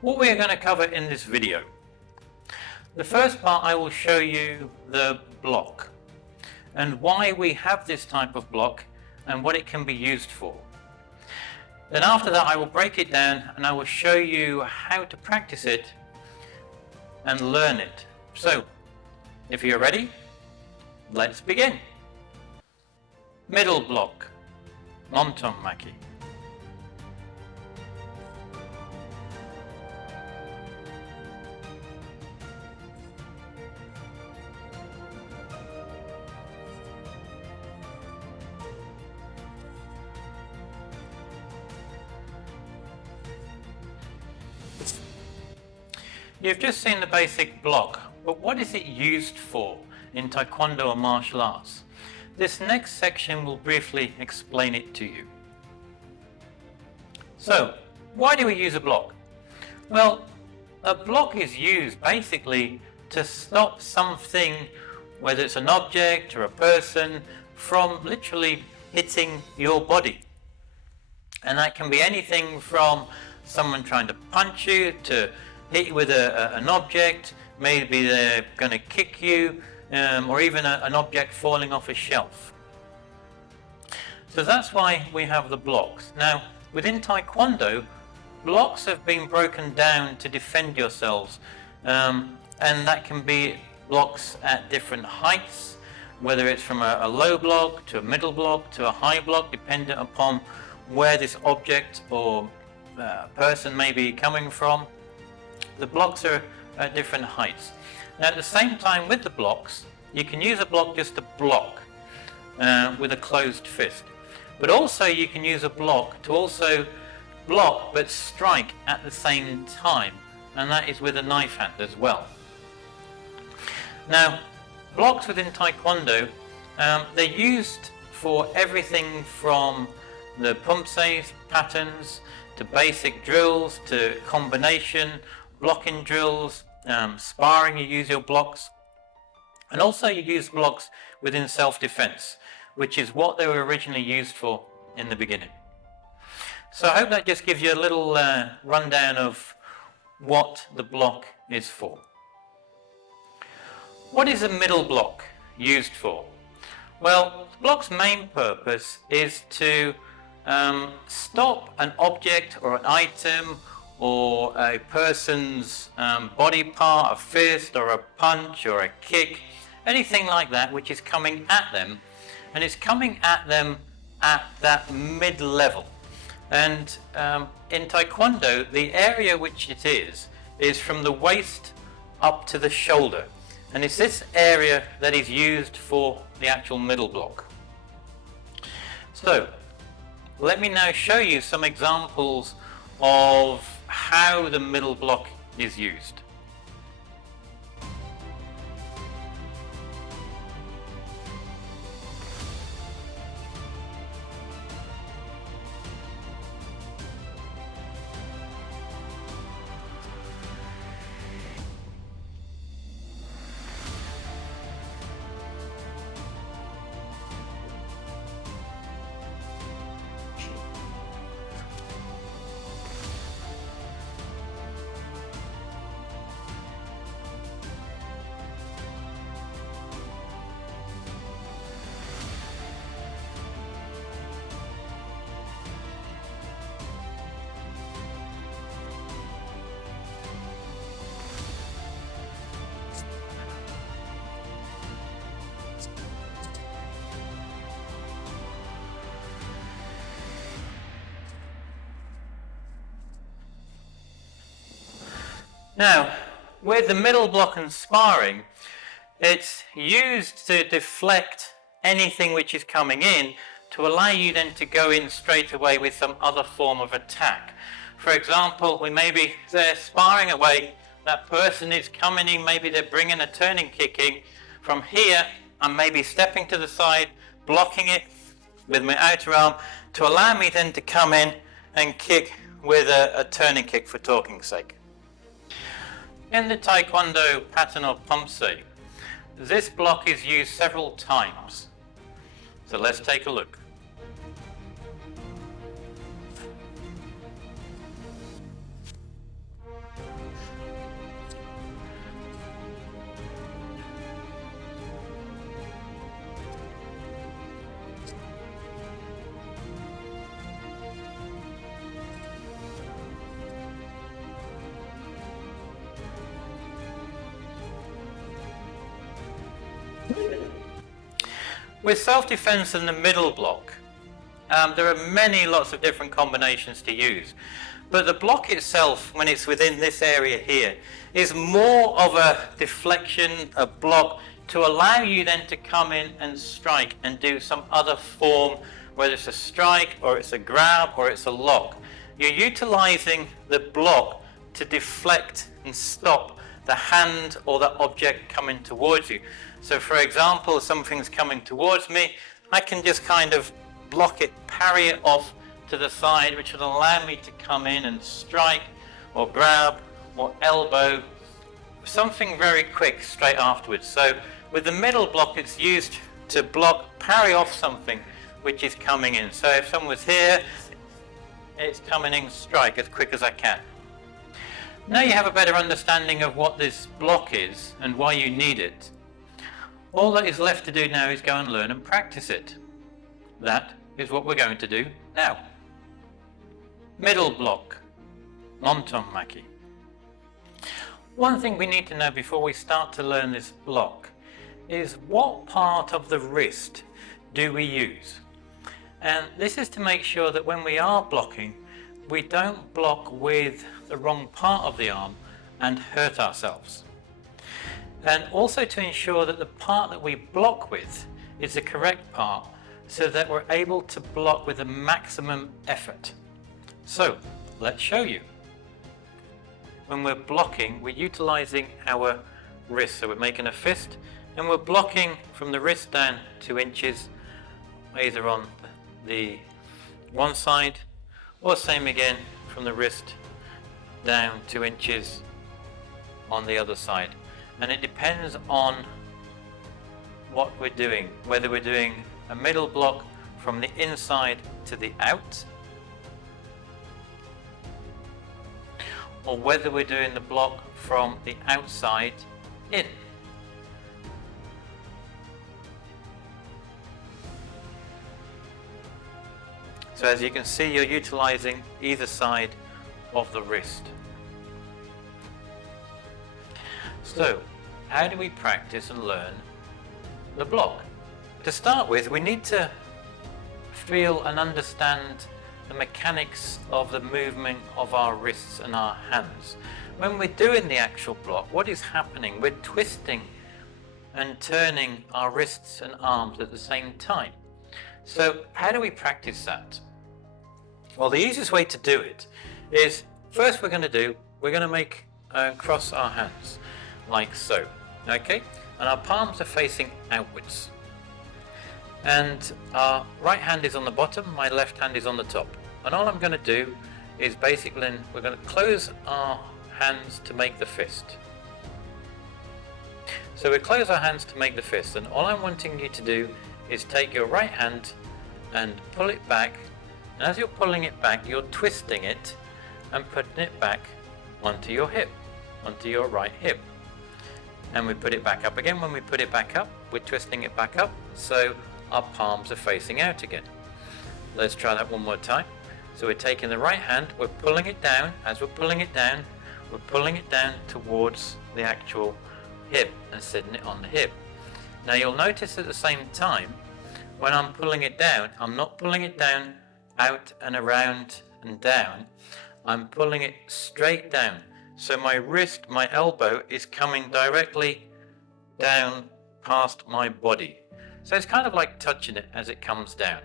What we're going to cover in this video. The first part, I will show you the block and why we have this type of block and what it can be used for. Then after that, I will break it down and I will show you how to practice it and learn it. So, if you're ready, let's begin. Middle block, Momtong Makki. You've just seen the basic block, but what is it used for in Taekwondo or martial arts? This next section will briefly explain it to you. So, why do we use a block? Well, a block is used basically to stop something, whether it's an object or a person, from literally hitting your body. And that can be anything from someone trying to punch you, to hit you with an object, maybe they're going to kick you, or even an object falling off a shelf. So that's why we have the blocks. Now, within Taekwondo, blocks have been broken down to defend yourselves, and that can be blocks at different heights, whether it's from a low block to a middle block to a high block, dependent upon where this object or person may be coming from. The blocks are at different heights. Now, at the same time with the blocks, you can use a block just to block with a closed fist. But also you can use a block to also block but strike at the same time, and that is with a knife hand as well. Now, blocks within Taekwondo, they're used for everything from the pumse patterns to basic drills to combination blocking drills, sparring, you use your blocks, and also you use blocks within self-defense, which is what they were originally used for in the beginning. So I hope that just gives you a little rundown of what the block is for. What is a middle block used for? Well, the block's main purpose is to stop an object or an item or a person's body part, a fist or a punch or a kick, anything like that which is coming at them, and it's coming at them at that mid-level. And in Taekwondo, the area which it is from the waist up to the shoulder, and it's this area that is used for the actual middle block. So let me now show you some examples of how the middle block is used. Now, with the middle block and sparring, it's used to deflect anything which is coming in to allow you then to go in straight away with some other form of attack. For example, we may be there sparring away, that person is coming in, maybe they're bringing a turning kick in. From here, I'm maybe stepping to the side, blocking it with my outer arm to allow me then to come in and kick with a turning kick for talking's sake. In the Taekwondo pattern of pumse, this block is used several times. So let's take a look. With self-defense and the middle block, there are lots of different combinations to use. But the block itself, when it's within this area here, is more of a deflection, a block, to allow you then to come in and strike and do some other form, whether it's a strike or it's a grab or it's a lock. You're utilizing the block to deflect and stop the hand or the object coming towards you. So for example, if something's coming towards me, I can just kind of block it, parry it off to the side, which will allow me to come in and strike or grab or elbow, something very quick straight afterwards. So with the middle block, it's used to block, parry off something which is coming in. So if someone's here, it's coming in, strike as quick as I can. Now you have a better understanding of what this block is and why you need it. All that is left to do now is go and learn and practice it. That is what we're going to do now. Middle block, Momtong Makki. One thing we need to know before we start to learn this block is what part of the wrist do we use? And this is to make sure that when we are blocking, we don't block with the wrong part of the arm and hurt ourselves. And also to ensure that the part that we block with is the correct part, so that we're able to block with a maximum effort. So let's show you. When we're blocking, we're utilizing our wrist. So we're making a fist and we're blocking from the wrist down 2 inches, either on the one side or same again from the wrist down 2 inches on the other side. And it depends on what we're doing, whether we're doing a middle block from the inside to the out, or whether we're doing the block from the outside in. So as you can see, you're utilizing either side of the wrist. So how do we practice and learn the block? To start with, we need to feel and understand the mechanics of the movement of our wrists and our hands. When we're doing the actual block, what is happening? We're twisting and turning our wrists and arms at the same time. So how do we practice that? Well, the easiest way to do it is, first we're going to make cross our hands like so, okay? And our palms are facing outwards. And our right hand is on the bottom, my left hand is on the top. And all I'm going to do is basically, we're going to close our hands to make the fist. So we close our hands to make the fist, and all I'm wanting you to do is take your right hand and pull it back. And as you're pulling it back, you're twisting it and putting it back onto your hip, onto your right hip. And we put it back up again. When we put it back up, we're twisting it back up, so our palms are facing out again. Let's try that one more time. So we're taking the right hand, we're pulling it down. As we're pulling it down, we're pulling it down towards the actual hip and sitting it on the hip. Now you'll notice at the same time, when I'm pulling it down, I'm not pulling it down out and around and down. I'm pulling it straight down. So my wrist, my elbow is coming directly down past my body. So it's kind of like touching it as it comes down.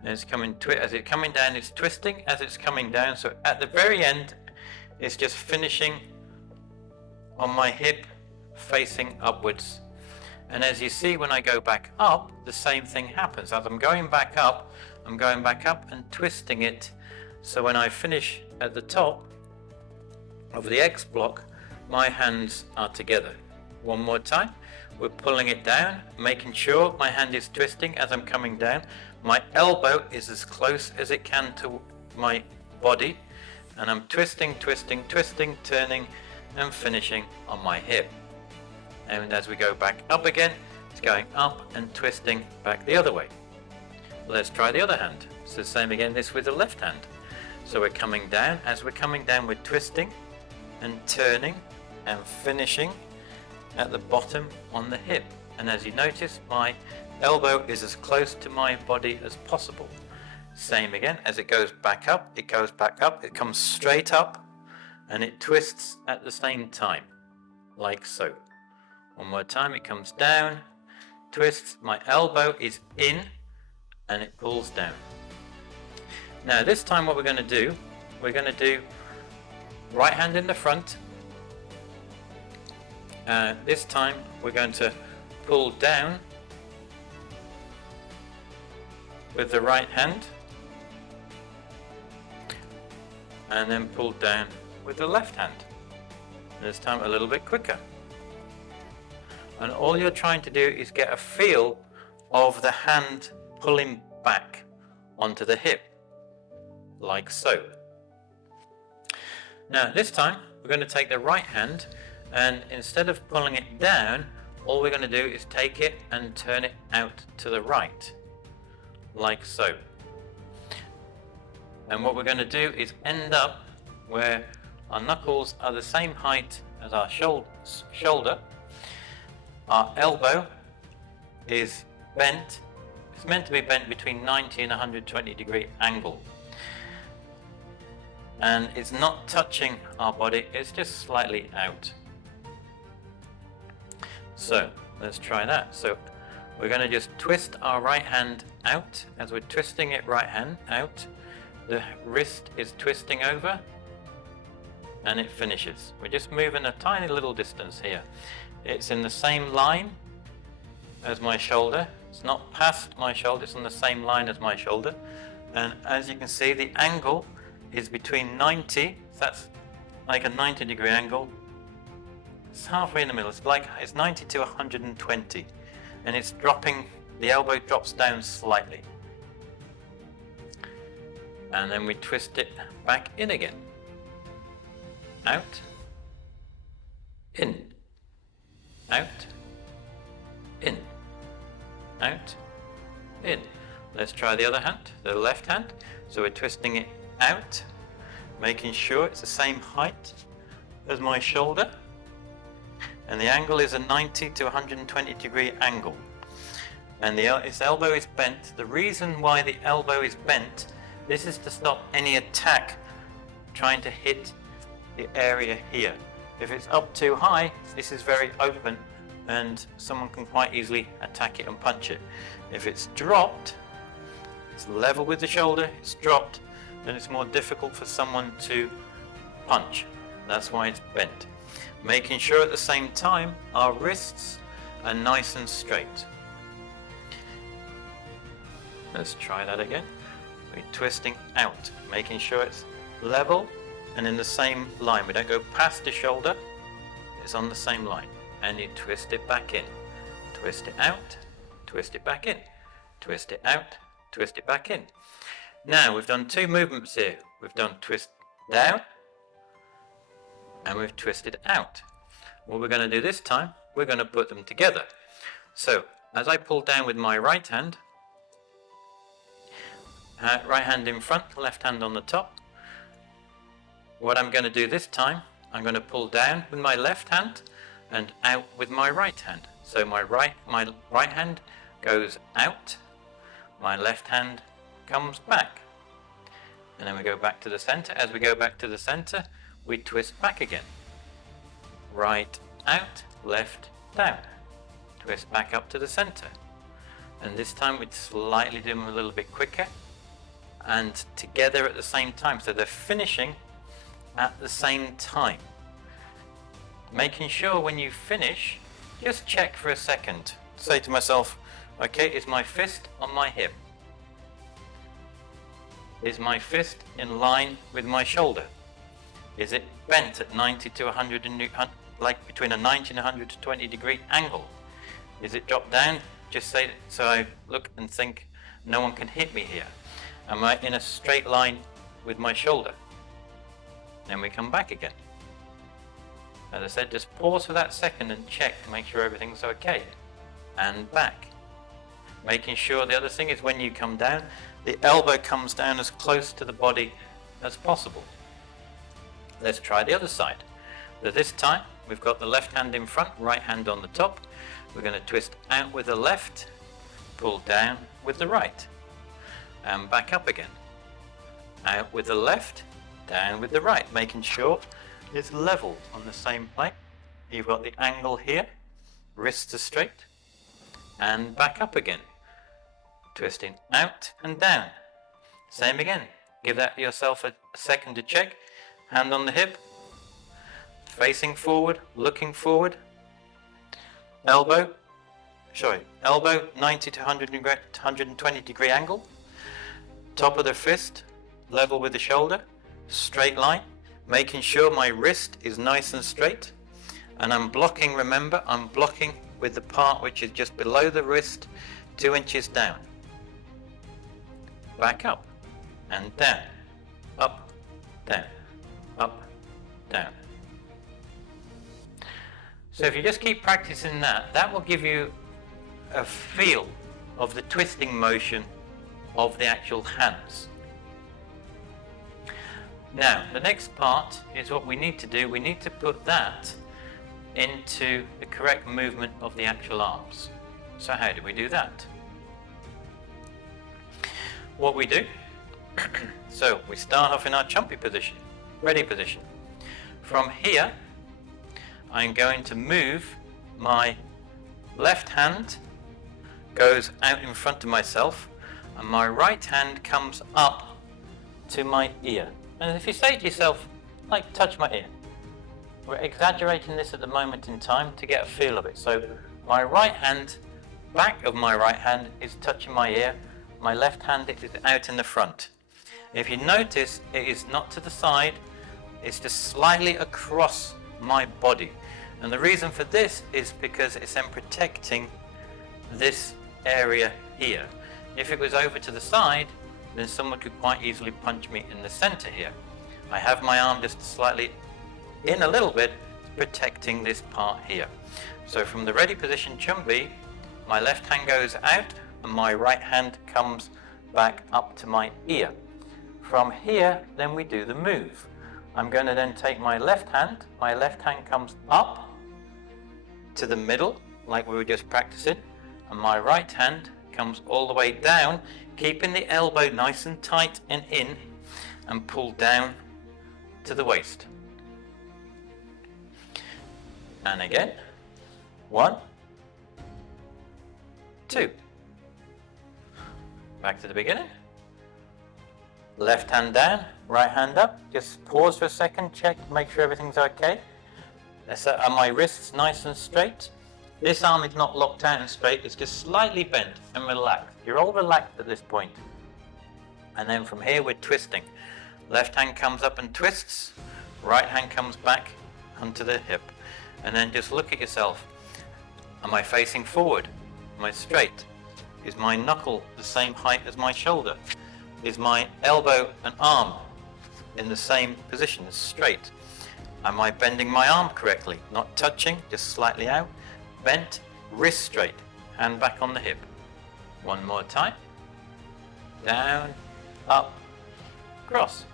And it's coming as it's coming down, it's twisting as it's coming down. So at the very end, it's just finishing on my hip facing upwards. And as you see, when I go back up, the same thing happens. As I'm going back up and twisting it. So when I finish at the top of the X block, my hands are together. One more time. We're pulling it down, making sure my hand is twisting as I'm coming down. My elbow is as close as it can to my body. And I'm twisting, twisting, twisting, turning and finishing on my hip. And as we go back up again, it's going up and twisting back the other way. Let's try the other hand. It's the same again, this with the left hand. So we're coming down. As we're coming down, we're twisting and turning and finishing at the bottom on the hip. and as you notice, my elbow is as close to my body as possible. Same again, as it goes back up, it goes back up, it comes straight up, and it twists at the same time, like so. One more time, it comes down, twists, my elbow is in, and it pulls down. Now this time what we're going to do right hand in the front. This time we're going to pull down with the right hand, and then pull down with the left hand. This time a little bit quicker. And all you're trying to do is get a feel of the hand pulling back onto the hip, like so. Now this time we're going to take the right hand, and instead of pulling it down, all we're going to do is take it and turn it out to the right, like so. And what we're going to do is end up where our knuckles are the same height as our shoulder. Our elbow is bent. It's meant to be bent between 90 and 120 degree angle. And it's not touching our body, it's just slightly out. So let's try that. So we're going to just twist our right hand out. As we're twisting it right hand out, the wrist is twisting over, and it finishes. We're just moving a tiny little distance here. It's in the same line as my shoulder. It's not past my shoulder, it's on the same line as my shoulder. And as you can see, the angle is between 90, so that's like a 90 degree angle. It's halfway in the middle. It's 90 to 120, and it's dropping. The elbow drops down slightly, and then we twist it back in again. Out, in, out, in, out, in. Let's try the other hand, the left hand. So we're twisting it out, making sure it's the same height as my shoulder, and the angle is a 90 to 120 degree angle, and his elbow is bent. The reason why the elbow is bent, this is to stop any attack trying to hit the area here. If it's up too high, this is very open and someone can quite easily attack it and punch it. If it's dropped, it's level with the shoulder, it's dropped, then it's more difficult for someone to punch. That's why it's bent. Making sure at the same time our wrists are nice and straight. Let's try that again. We're twisting out, making sure it's level and in the same line. We don't go past the shoulder, it's on the same line. And you twist it back in. Twist it out, twist it back in. Twist it out, twist it back in. Now we've done two movements here. We've done twist down and we've twisted out. What we're going to do this time, we're going to put them together. So as I pull down with my right hand in front, left hand on the top. What I'm going to do this time, I'm going to pull down with my left hand and out with my right hand. So my right hand goes out, my left hand comes back, and then we go back to the center. As we go back to the center, we twist back again. Right out, left down, twist back up to the center, and this time we'd slightly do them a little bit quicker and together at the same time, so they're finishing at the same time. Making sure when you finish, just check for a second. Say to myself, okay, is my fist on my hip? Is my fist in line with my shoulder? Is it bent at 90 to 100, like between a 90 and 120 degree angle? Is it dropped down? Just say, so I look and think, no one can hit me here. Am I in a straight line with my shoulder? Then we come back again. As I said, just pause for that second and check to make sure everything's okay. And back. Making sure the other thing is when you come down, the elbow comes down as close to the body as possible. Let's try the other side. So this time, we've got the left hand in front, right hand on the top. we're going to twist out with the left, pull down with the right, and back up again. Out with the left, down with the right, making sure it's level on the same plane. You've got the angle here, wrists are straight, and back up again. Twisting out and down. Same again. Give that yourself a second to check. Hand on the hip, facing forward, looking forward. Elbow 90 to 120 degree angle. Top of the fist, level with the shoulder, straight line, making sure my wrist is nice and straight. And I'm blocking, remember, I'm blocking with the part which is just below the wrist, 2 inches down. Back up and down, up, down, up, down. So if you just keep practicing that, that will give you a feel of the twisting motion of the actual hands. Now, the next part is what we need to do. We need to put that into the correct movement of the actual arms. So how do we do that? What we do, so we start off in our chumpy position, ready position. From here, I'm going to move my left hand, goes out in front of myself, and my right hand comes up to my ear. And if you say to yourself, like, touch my ear, we're exaggerating this at the moment in time to get a feel of it. So my right hand, back of my right hand is touching my ear, my left hand is out in the front. If you notice, it is not to the side, it's just slightly across my body. And the reason for this is because it's then protecting this area here. If it was over to the side, then someone could quite easily punch me in the center here. I have my arm just slightly in a little bit, protecting this part here. So from the ready position chumbi, my left hand goes out and my right hand comes back up to my ear. From here, then we do the move. I'm going to then take my left hand comes up to the middle, like we were just practicing, and my right hand comes all the way down, keeping the elbow nice and tight and in, and pull down to the waist. And again, 1, 2. Back to the beginning. Left hand down, right hand up. Just pause for a second, check, make sure everything's okay. Are my wrists nice and straight? This arm is not locked out and straight, it's just slightly bent and relaxed. You're all relaxed at this point. And then from here we're twisting. Left hand comes up and twists, right hand comes back onto the hip. And then just look at yourself. Am I facing forward? Am I straight? Is my knuckle the same height as my shoulder? Is my elbow and arm in the same position, straight? Am I bending my arm correctly? Not touching, just slightly out. Bent, wrist straight, hand back on the hip. One more time. Down, up, cross.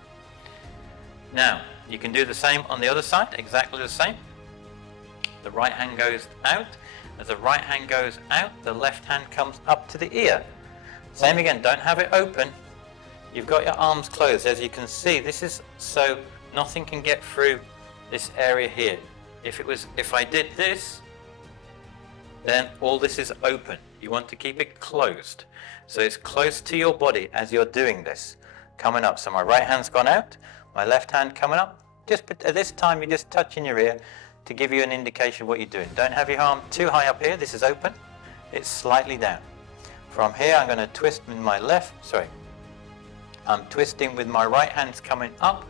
Now, you can do the same on the other side, exactly the same. The right hand goes out. As the right hand goes out, the left hand comes up to the ear. Same again, don't have it open. You've got your arms closed. As you can see, this is so nothing can get through this area here. If I did this, then all this is open. You want to keep it closed. So it's close to your body as you're doing this. Coming up. So my right hand's gone out, my left hand coming up. Just at this time, you're just touching your ear to give you an indication of what you're doing. Don't have your arm too high up here. This is open. It's slightly down. From here, I'm going to twist with my I'm twisting with my right hand's coming up.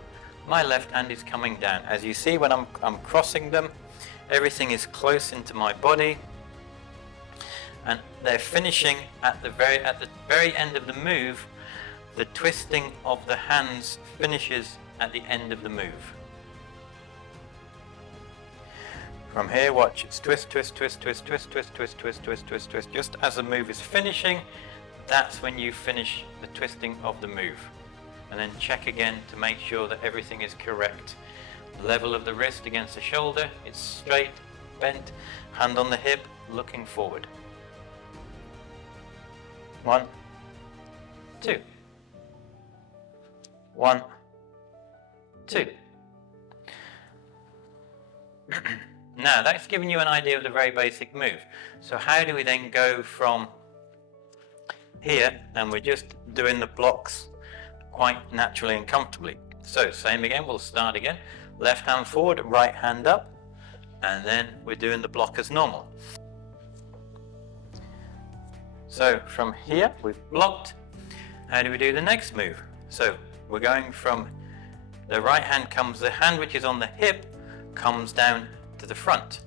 My left hand is coming down. As you see, when I'm crossing them, everything is close into my body. And they're finishing at the very end of the move. The twisting of the hands finishes at the end of the move. From here, watch, it's twist, twist, twist, twist, twist, twist, twist, twist, twist, twist, twist. Just as the move is finishing, that's when you finish the twisting of the move. And then check again to make sure that everything is correct. Level of the wrist against the shoulder, it's straight, bent, hand on the hip, looking forward. 1, 2. 1, 2. Now that's giving you an idea of the very basic move. So how do we then go from here, and we're just doing the blocks quite naturally and comfortably. So same again, we'll start again. Left hand forward, right hand up, and then we're doing the block as normal. So from here, we've blocked. How do we do the next move? So we're going from the right hand comes, the hand which is on the hip comes down to the front.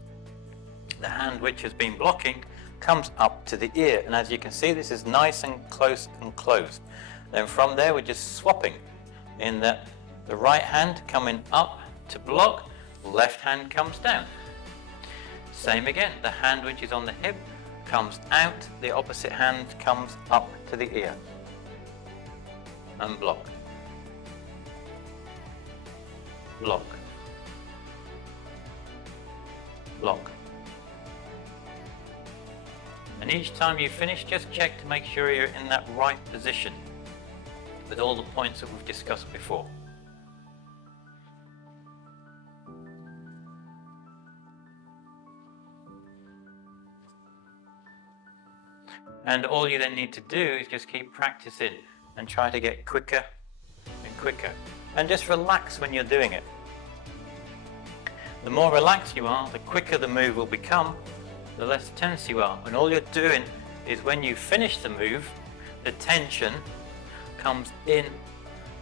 The hand which has been blocking comes up to the ear, and as you can see, this is nice and close and closed. Then from there, we're just swapping in that the right hand coming up to block, left hand comes down. Same again, the hand which is on the hip comes out, the opposite hand comes up to the ear and block, block, block. And each time you finish, just check to make sure you're in that right position with all the points that we've discussed before. And all you then need to do is just keep practicing and try to get quicker and quicker. And just relax when you're doing it. The more relaxed you are, the quicker the move will become, the less tense you are. And all you're doing is when you finish the move, the tension comes in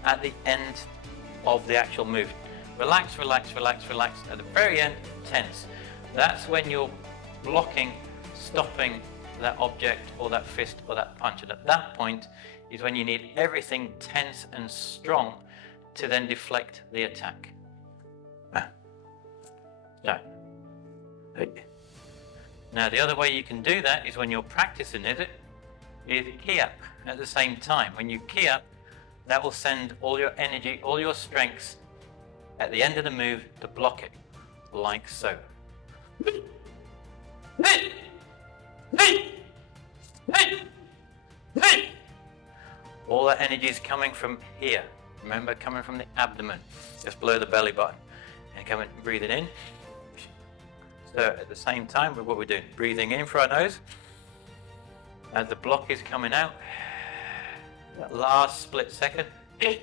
at the end of the actual move. Relax, relax, relax, relax. At the very end, tense. That's when you're blocking, stopping that object or that fist or that punch. And at that point is when you need everything tense and strong to then deflect the attack. Now the other way you can do that is when you're practicing is key up at the same time. When you key up, that will send all your energy, all your strengths at the end of the move to block it, like so. All that energy is coming from here. Remember, coming from the abdomen, just below the belly button, and coming, breathing in. So at the same time, what we're doing, breathing in through our nose, as the block is coming out, that last split second, it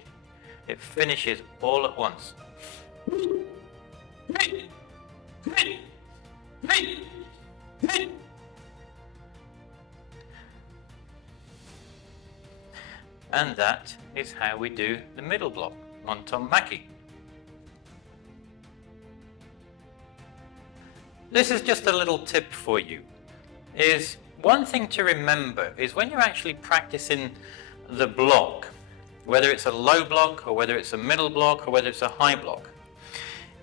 finishes all at once. And that is how we do the middle block, Momtong Makki. This is just a little tip for you. Is one thing to remember is when you're actually practicing the block, whether it's a low block or whether it's a middle block or whether it's a high block,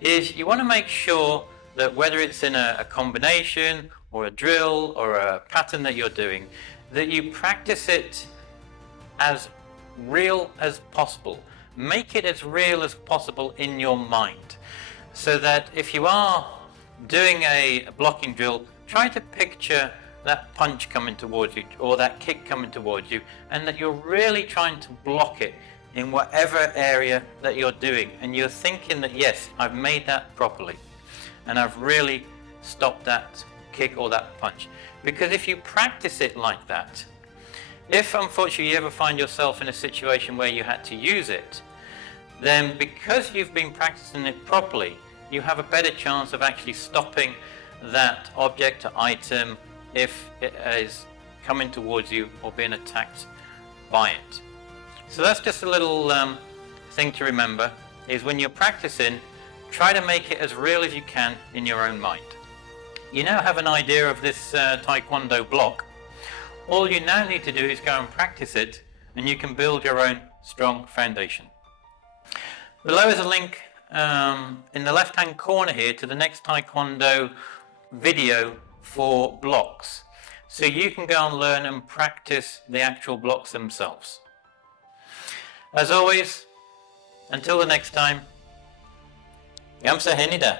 is you want to make sure that whether it's in a combination or a drill or a pattern that you're doing, that you practice it as real as possible. Make it as real as possible in your mind, so that if you are doing a blocking drill, try to picture that punch coming towards you or that kick coming towards you, and that you're really trying to block it in whatever area that you're doing, and you're thinking that yes, I've made that properly and I've really stopped that kick or that punch. Because if you practice it like that, if unfortunately you ever find yourself in a situation where you had to use it, then because you've been practicing it properly, you have a better chance of actually stopping that object or item if it is coming towards you or being attacked by it. So that's just a little thing to remember, is when you're practicing, try to make it as real as you can in your own mind. You now have an idea of this Taekwondo block. All you now need to do is go and practice it, and you can build your own strong foundation. Below is a link in the left hand corner here to the next Taekwondo video for blocks, so you can go and learn and practice the actual blocks themselves. As always, until the next time, Gamsa Henida.